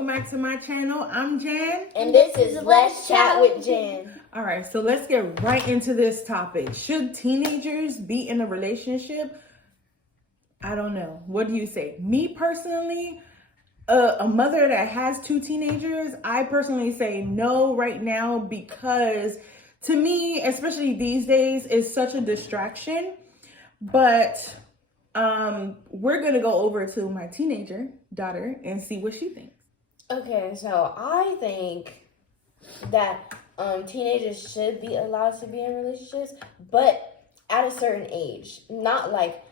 welcome back to my channel. I'm Jan. And this is Let's Chat with Jan. All right, so let's get right into this topic. Should teenagers be in a relationship? I don't know. What do you say? Me personally, a mother that has two teenagers, I personally say no right now because to me, especially these days, it's such a distraction. But we're going to go over to my teenager daughter and see what she thinks. Okay, so I think that teenagers should be allowed to be in relationships, but at a certain age, not like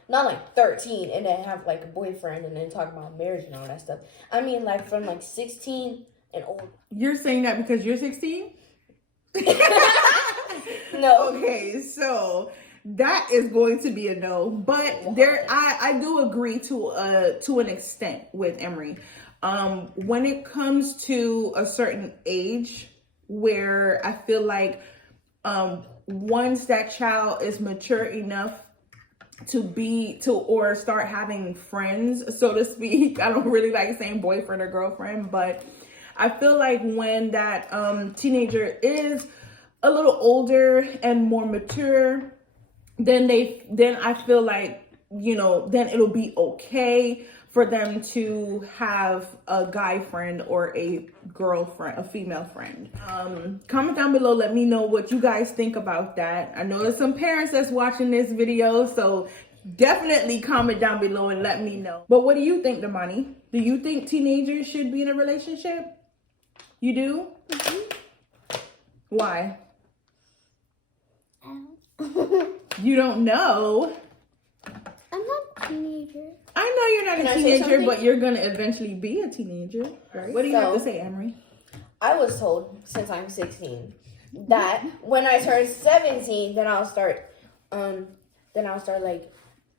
13 and then have like a boyfriend and then talk about marriage and all that stuff. I mean like from like 16 and older. You're saying that because you're 16? No. Okay, so that is going to be a no, but I do agree to an extent with Emery. When it comes to a certain age where I feel like once that child is mature enough or start having friends, so to speak. I don't really like saying boyfriend or girlfriend, but I feel like when that teenager is a little older and more mature, then I feel like, then it'll be okay for them to have a guy friend or a girlfriend, a female friend. Comment down below, let me know what you guys think about that. I know there's some parents that's watching this video, so definitely comment down below and let me know. But what do you think, Damani? Do you think teenagers should be in a relationship? You do? Mm-hmm. Why? You don't know? I'm not a teenager. I know you're not a teenager, but you're going to eventually be a teenager, right? What do you have to say, Emery? I was told, since I'm 16, that when I turn 17, then I'll start like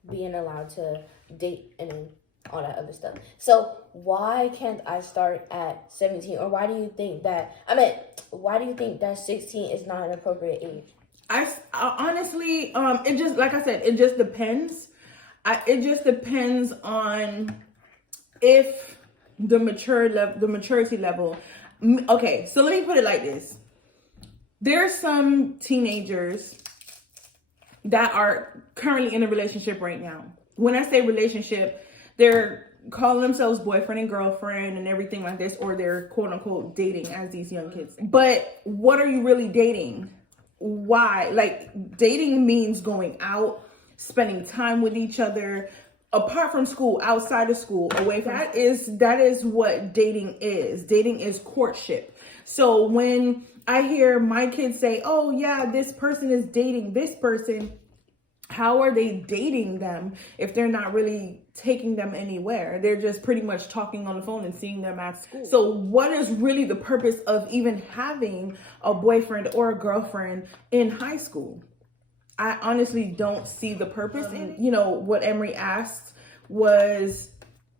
being allowed to date and all that other stuff. So why can't I start at 17? Or why do you think that 16 is not an appropriate age? I honestly, it just, like I said, it just depends. It just depends on if the maturity level. Okay, so let me put it like this. There's some teenagers that are currently in a relationship right now. When I say relationship, they're calling themselves boyfriend and girlfriend and everything like this, or they're quote unquote dating as these young kids. But what are you really dating? Why? Like, dating means going out, spending time with each other, apart from school, outside of school, away from that is what dating is. Dating is courtship. So when I hear my kids say, oh yeah, this person is dating this person, how are they dating them if they're not really taking them anywhere? They're just pretty much talking on the phone and seeing them at school. So what is really the purpose of even having a boyfriend or a girlfriend in high school? I honestly don't see the purpose in it. What Emery asked was,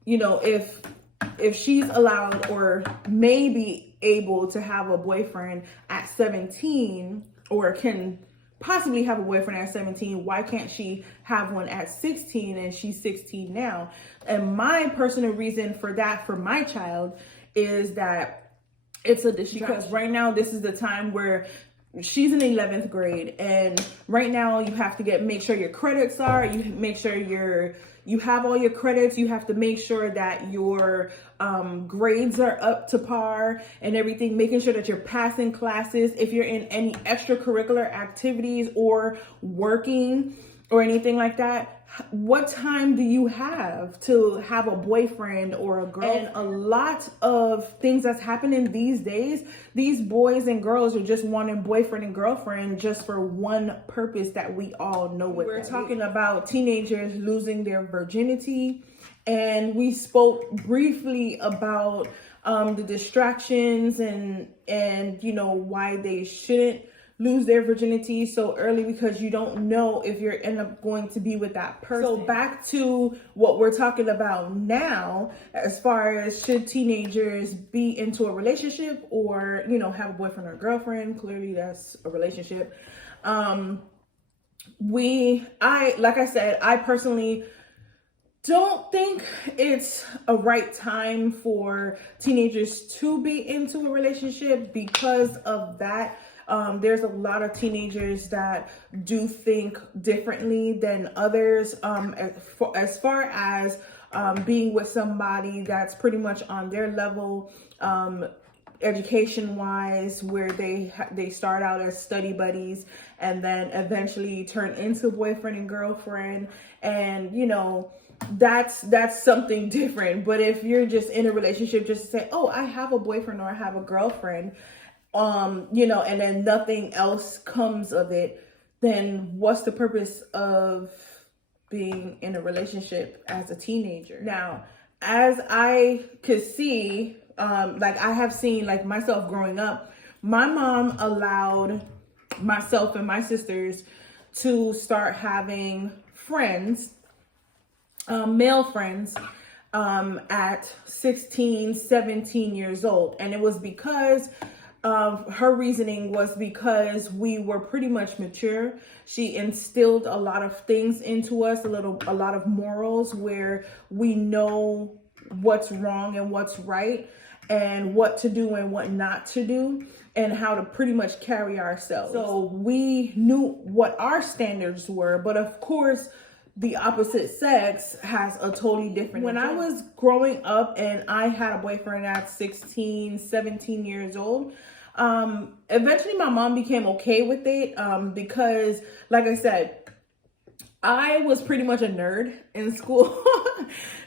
if she's allowed or may be able to have a boyfriend at 17 or can possibly have a boyfriend at 17, why can't she have one at 16 and she's 16 now? And my personal reason for that for my child is that it's a distraction. Because right now this is the time where she's in 11th grade, and right now you have to make sure your credits are, you make sure you have all your credits, you have to make sure that your grades are up to par and everything, making sure that you're passing classes. If you're in any extracurricular activities or working or anything like that, what time do you have to have a boyfriend or a girl? And a lot of things that's happening these days, these boys and girls are just wanting boyfriend and girlfriend just for one purpose that we all know what we're talking about. Teenagers losing their virginity, and we spoke briefly about the distractions and why they shouldn't lose their virginity so early, because you don't know if you're end up going to be with that person. So back to what we're talking about now, as far as should teenagers be into a relationship or, have a boyfriend or girlfriend. Clearly that's a relationship. Like I said, I personally don't think it's a right time for teenagers to be into a relationship because of that. There's a lot of teenagers that do think differently than others, as far as being with somebody that's pretty much on their level, education wise, where they start out as study buddies and then eventually turn into boyfriend and girlfriend. And that's something different. But if you're just in a relationship just to say, oh, I have a boyfriend or I have a girlfriend, and then nothing else comes of it, then what's the purpose of being in a relationship as a teenager? Now, as I could see, like I have seen, like myself growing up, my mom allowed myself and my sisters to start having friends, male friends, at 16, 17 years old. And it was because her reasoning was because we were pretty much mature. She instilled a lot of things into us, a lot of morals where we know what's wrong and what's right, and what to do and what not to do, and how to pretty much carry ourselves. So we knew what our standards were, but of course, the opposite sex has a totally different. When I was growing up and I had a boyfriend at 16, 17 years old, eventually my mom became okay with it, because like I said, I was pretty much a nerd in school.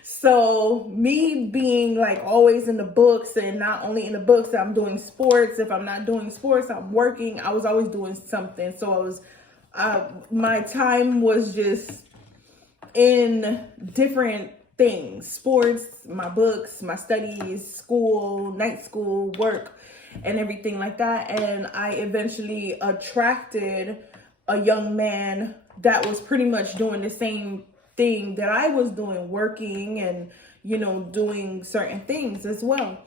So me being like always in the books, and not only in the books, I'm doing sports. If I'm not doing sports, I'm working. I was always doing something. So I was, my time was just in different things: sports, my books, my studies, school, night school, work, and everything like that. And I eventually attracted a young man that was pretty much doing the same thing that I was doing, working and, doing certain things as well.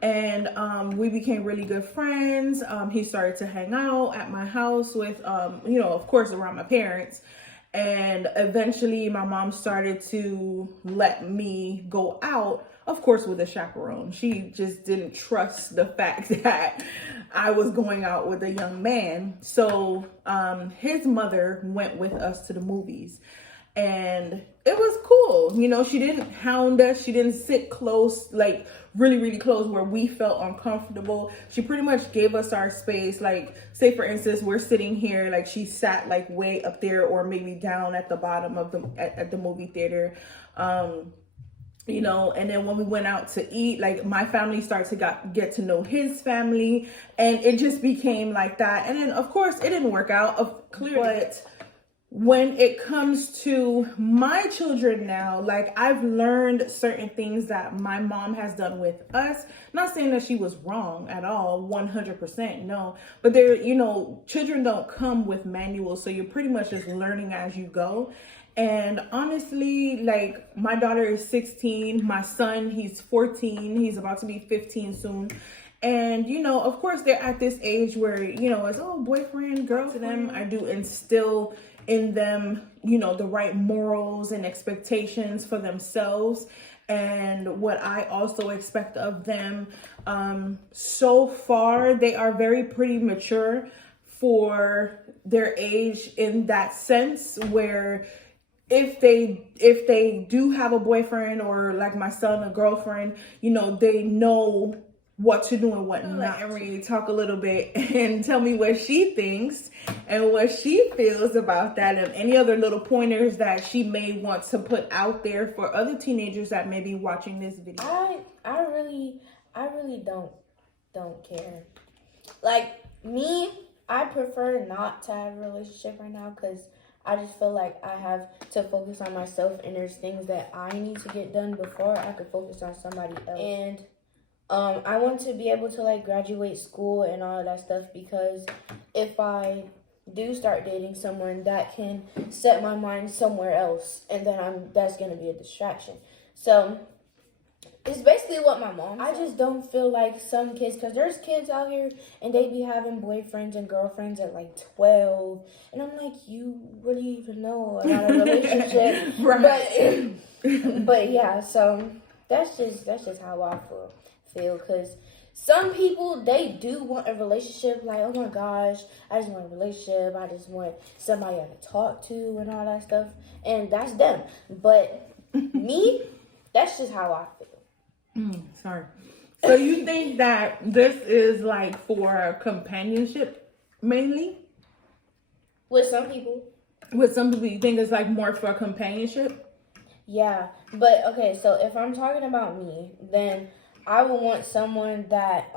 And we became really good friends. He started to hang out at my house with, of course, around my parents. And eventually my mom started to let me go out, of course, with a chaperone. She just didn't trust the fact that I was going out with a young man. So his mother went with us to the movies. And it was cool. She didn't hound us. She didn't sit close, like really, really close where we felt uncomfortable. She pretty much gave us our space. Like, say for instance, we're sitting here, like she sat like way up there or maybe down at the bottom of at the movie theater. And then when we went out to eat, like my family started to get to know his family, and it just became like that. And then of course it didn't work out, clearly. But when it comes to my children now, like I've learned certain things that my mom has done with us. Not saying that she was wrong at all, 100%, no. But children don't come with manuals, so you're pretty much just learning as you go. And honestly, like my daughter is 16, my son, he's 14, he's about to be 15 soon. And, of course they're at this age where, it's, boyfriend, girl. To them, I do instill in them, the right morals and expectations for themselves, and what I also expect of them. So far, they are very pretty mature for their age in that sense, where if they do have a boyfriend, or like my son, a girlfriend, they know what to do and what not. Let Emery talk a little bit and tell me what she thinks and what she feels about that, and any other little pointers that she may want to put out there for other teenagers that may be watching this video. I really don't care. Like me, I prefer not to have a relationship right now, because I just feel like I have to focus on myself, and there's things that I need to get done before I could focus on somebody else. And I want to be able to like graduate school and all of that stuff, because if I do start dating someone, that can set my mind somewhere else, and then that's gonna be a distraction. So it's basically what my mom said. I just don't feel like some kids, because there's kids out here and they be having boyfriends and girlfriends at like 12, and I'm like, you really even know about a relationship? Right. But yeah, so that's just how I feel. Cause some people, they do want a relationship. Like, oh my gosh, I just want a relationship. I just want somebody I can talk to and all that stuff. And that's them. But me, that's just how I feel. Sorry. So you think that this is like for companionship mainly? With some people. With some people, you think it's like more for companionship? Yeah, but okay, so if I'm talking about me, then I would want someone that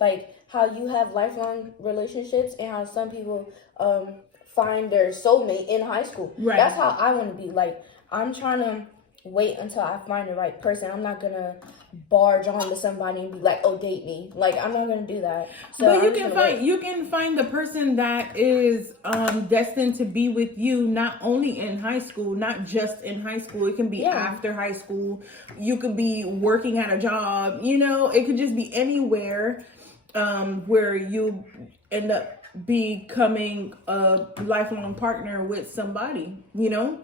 like how you have lifelong relationships and how some people find their soulmate in high school. Right. That's how I want to be. Like, I'm trying to wait until I find the right person. I'm not gonna barge on to somebody and be like, oh, date me. Like, I'm not gonna do that. So But you can find the person that is destined to be with you not only in high school, not just in high school. It can be after high school. You could be working at a job. You know, it could just be anywhere where you end up becoming a lifelong partner with somebody. You know.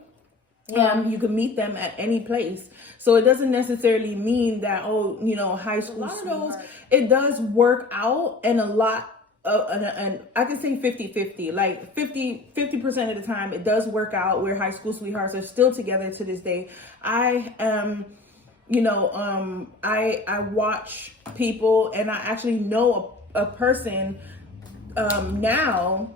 Yeah. You can meet them at any place. So it doesn't necessarily mean that, oh, you know, high school. A lot of those, it does work out, and a lot of, and I can say 50-50. Like 50% of the time, it does work out where high school sweethearts are still together to this day. I am, you know, I watch people, and I actually know a person now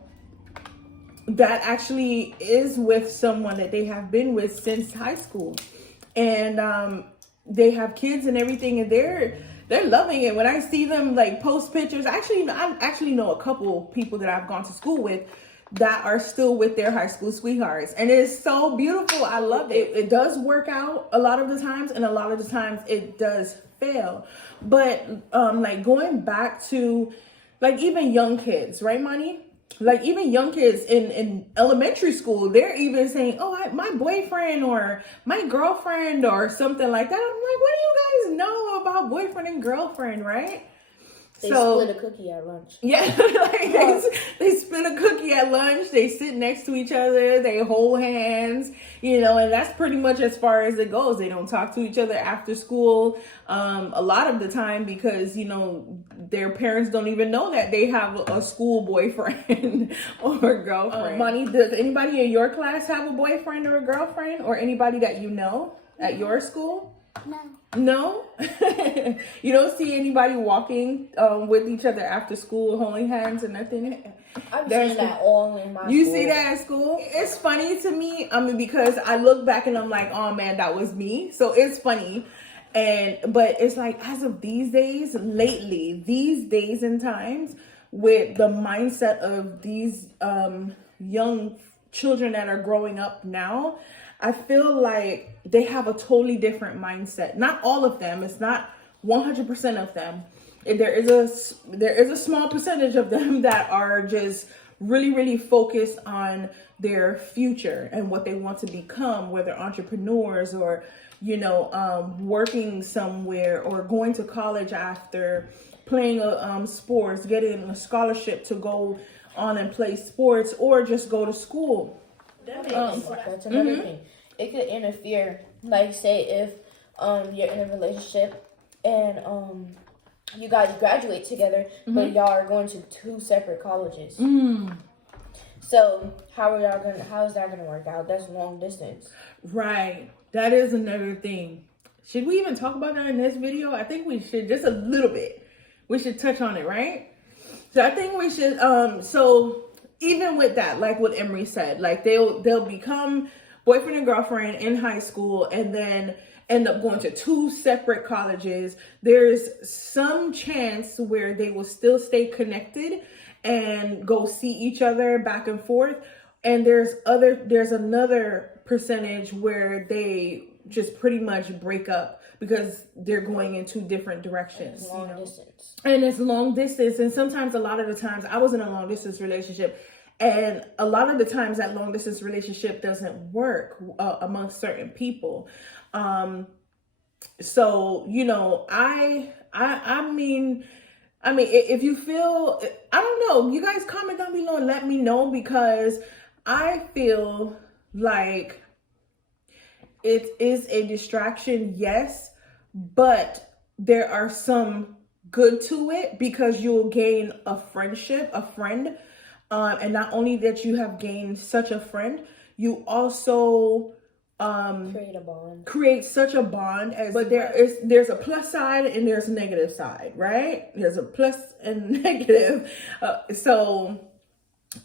that actually is with someone that they have been with since high school, and they have kids and everything, and they're loving it. When I see them like post pictures, I actually know a couple people that I've gone to school with that are still with their high school sweethearts, and it's so beautiful. I love it. It does work out a lot of the times, and a lot of the times it does fail. But like going back to like even young kids, right, Money? Like even young kids in elementary school, they're even saying, oh, my boyfriend or my girlfriend or something like that. I'm like, what do you guys know about boyfriend and girlfriend, right? They split a cookie at lunch. Yeah, like they split a cookie at lunch. They sit next to each other. They hold hands, you know, and that's pretty much as far as it goes. They don't talk to each other after school a lot of the time because, you know, their parents don't even know that they have a school boyfriend or girlfriend. Money, does anybody in your class have a boyfriend or a girlfriend, or anybody that you know at your school? No? You don't see anybody walking with each other after school holding hands or nothing? I've seen that all in my school. You see that at school? It's funny to me, I mean, because I look back and I'm like, oh man, that was me. So it's funny. But it's like, as of these days, lately, these days and times, with the mindset of these young children that are growing up now, I feel like they have a totally different mindset. Not all of them. It's not 100% of them. There is a small percentage of them that are just really, really focused on their future and what they want to become, whether entrepreneurs or, you know, working somewhere or going to college after playing sports, getting a scholarship to go on and play sports, or just go to school. That's another thing. It could interfere. Like, say if you're in a relationship and you guys graduate together, but y'all are going to two separate colleges. So how is that gonna work out? That's long distance. Right. That is another thing. Should we even talk about that in this video? I think we should, just a little bit. We should touch on it, right? So I think we should so even with that, like what Emery said, like they'll become boyfriend and girlfriend in high school and then end up going to two separate colleges. There's some chance where they will still stay connected and go see each other back and forth. And there's another percentage where they just pretty much break up because they're going in two different directions. Long distance. And it's long distance. And sometimes, a lot of the times, I was in a long distance relationship. And a lot of the times that long distance relationship doesn't work amongst certain people. So, you know, I mean, if you feel, I don't know, you guys comment down below and let me know, because I feel like it is a distraction, yes, but there are some good to it because you'll gain a friend. And not only that you have gained such a friend, you also create such a bond. But there's a plus side and there's a negative side, right? There's a plus and negative. So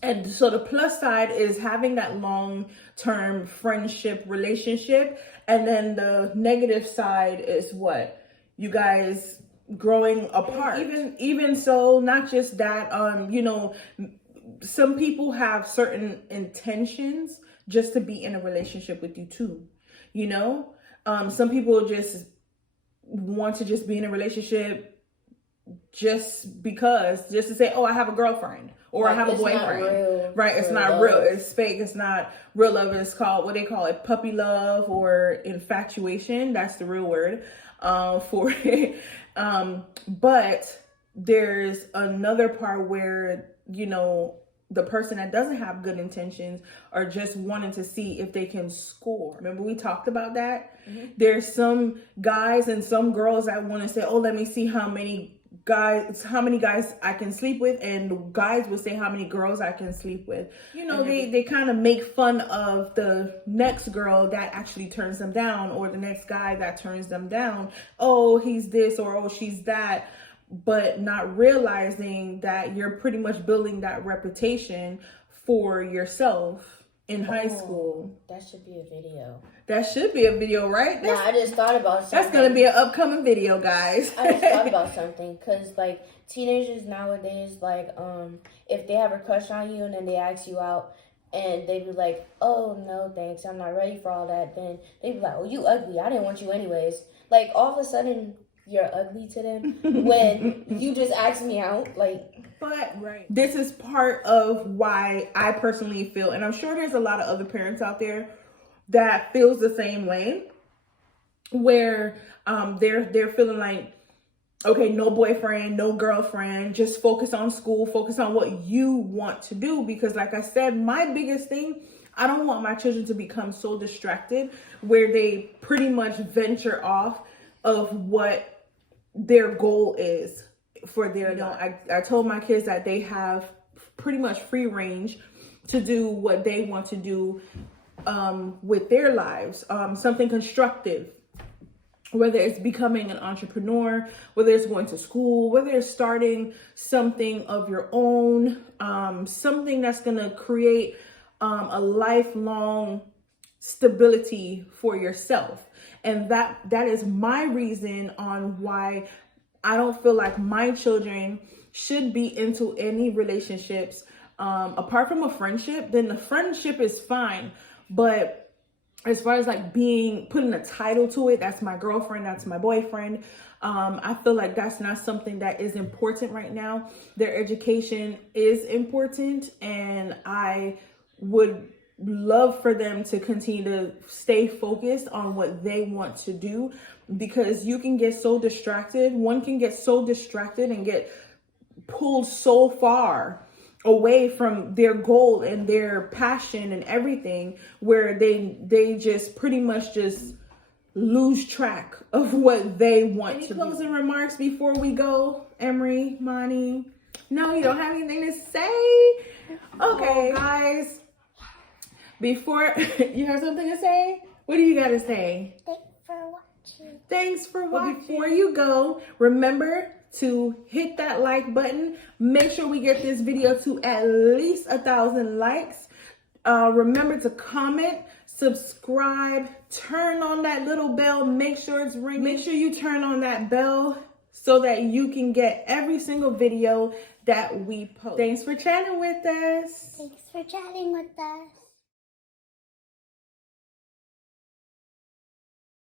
the plus side is having that long-term friendship relationship, and then the negative side is what? You guys growing apart. Even so, not just that, some people have certain intentions just to be in a relationship with you too. Some people just want to just be in a relationship just to say, oh, I have a girlfriend or I have a boyfriend. Right? It's not real. It's fake. It's not real love. It's called, what they call it, puppy love or infatuation. That's the real word for it. But there's another part where, the person that doesn't have good intentions are just wanting to see if they can score. Remember we talked about that? Mm-hmm. There's some guys and some girls that want to say, oh, let me see how many guys I can sleep with, and guys would say how many girls I can sleep with. They kind of make fun of the next girl that actually turns them down, or the next guy that turns them down. Oh, he's this, or oh, she's that. But not realizing that you're pretty much building that reputation for yourself in high school. That should be a video. That should be a video, right? I just thought about something. That's going to be an upcoming video, guys. I just thought about something, because, teenagers nowadays, if they have a crush on you and then they ask you out, and they be like, oh, no, thanks, I'm not ready for all that, then they be like, oh, you ugly, I didn't want you anyways. All of a sudden, you're ugly to them when you just asked me out. But right, this is part of why I personally feel, and I'm sure there's a lot of other parents out there that feels the same way, where they're feeling like, okay, no boyfriend, no girlfriend, just focus on school, focus on what you want to do. Because like I said, my biggest thing, I don't want my children to become so distracted where they pretty much venture off of what their goal is for their I told my kids that they have pretty much free range to do what they want to do with their lives, something constructive, whether it's becoming an entrepreneur, whether it's going to school, whether it's starting something of your own, something that's going to create a lifelong stability for yourself. And that is my reason on why I don't feel like my children should be into any relationships apart from a friendship. Then the friendship is fine, but as far as putting a title to it, that's my girlfriend, that's my boyfriend, I feel like that's not something that is important right now. Their education is important, and I would love for them to continue to stay focused on what they want to do, because you can get so distracted. One can get so distracted and get pulled so far away from their goal and their passion and everything, where they just pretty much just lose track of what they want to do. Any closing remarks before we go, Emery, Monty? No, you don't have anything to say? Okay, guys. Before you have something to say? What do you got to say? Thanks for watching. But before you go, remember to hit that like button. Make sure we get this video to at least 1,000 likes. Remember to comment, subscribe, turn on that little bell. Make sure it's ringing. Make sure you turn on that bell so that you can get every single video that we post. Thanks for chatting with us. Thanks for chatting with us.